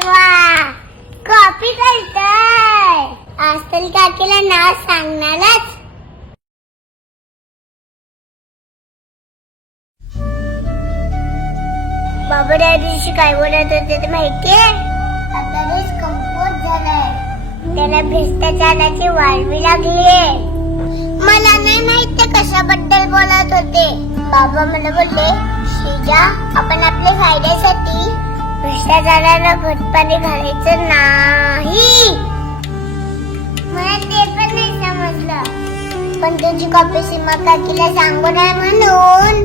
वा कॉपी करताय. आज तर काकीला नाव सांगणारच. बाबा त्या दिवशी काय बोलत होते ते माहितीये? आता देश कमकुवत झालाय, त्याला भ्रष्टाचाराची वाळवी लागलीये. मला नाही माहित ते कशाबद्दल बोलत होते. बाबा मला बोलले, श्रीजा आपण आपल्या फायद्यासाठी भ्रष्टाचाराला खतपाणी घालायचं नाही. मला ते पण नाही समजलं, पण तुझी कॉपी सीमा काकीला सांगू नये म्हणून